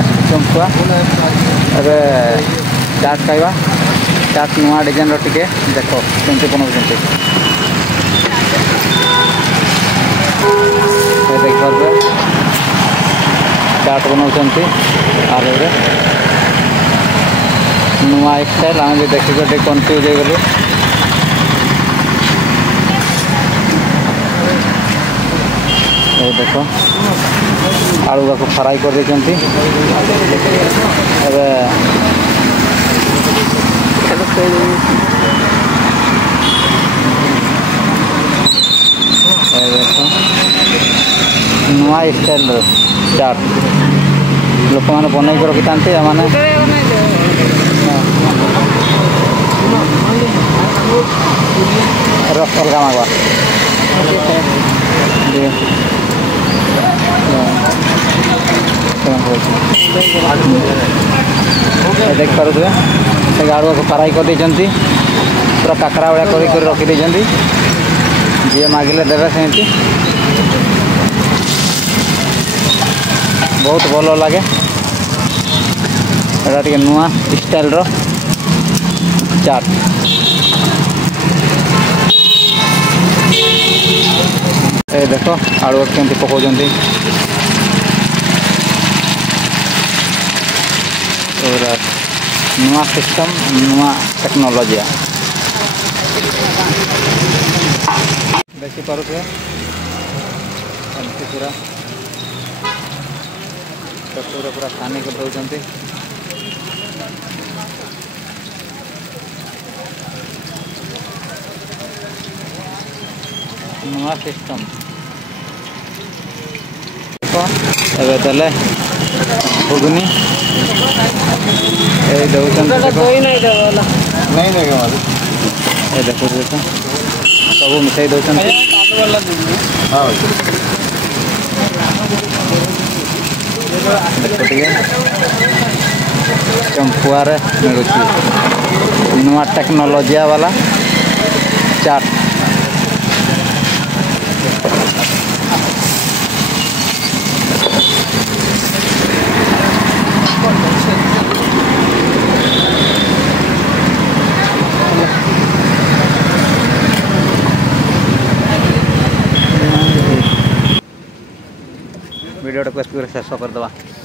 चंपुआ अरे चाट खाइबा चाट नुआ डिजाइन टिके देख केमती बनाऊँ देखिए चाट बनाऊँ आलू रे नुआ स्टाइल आम भी देखिए टे कन्फ्यूज हो गलु देख आलू को फ्राई कर देते नुआ स्टाइल चाट लोक मैंने बनई रखी था मैंने रस अलग मागवा देख पारे आलू को फ्राई कर देते पूरा काकरा भाया कर रखी जी मागिले देवे सेमती बहुत भल लगे ये नुआ स्टाइल रो चाट ए देख आलू केमती पकाउं नुआ सिस्टम नुआ टेक्नोलोजी देखी पारे एमती पूरा पूरा पूरा खाने को दौरान नुआ सिस्टम देले घुगनी देखो सब मिठाई दौरान चंपुआ मिलूँ नुआ टेक्नोलोजी वाला चाट वीडियो को शेष करदे।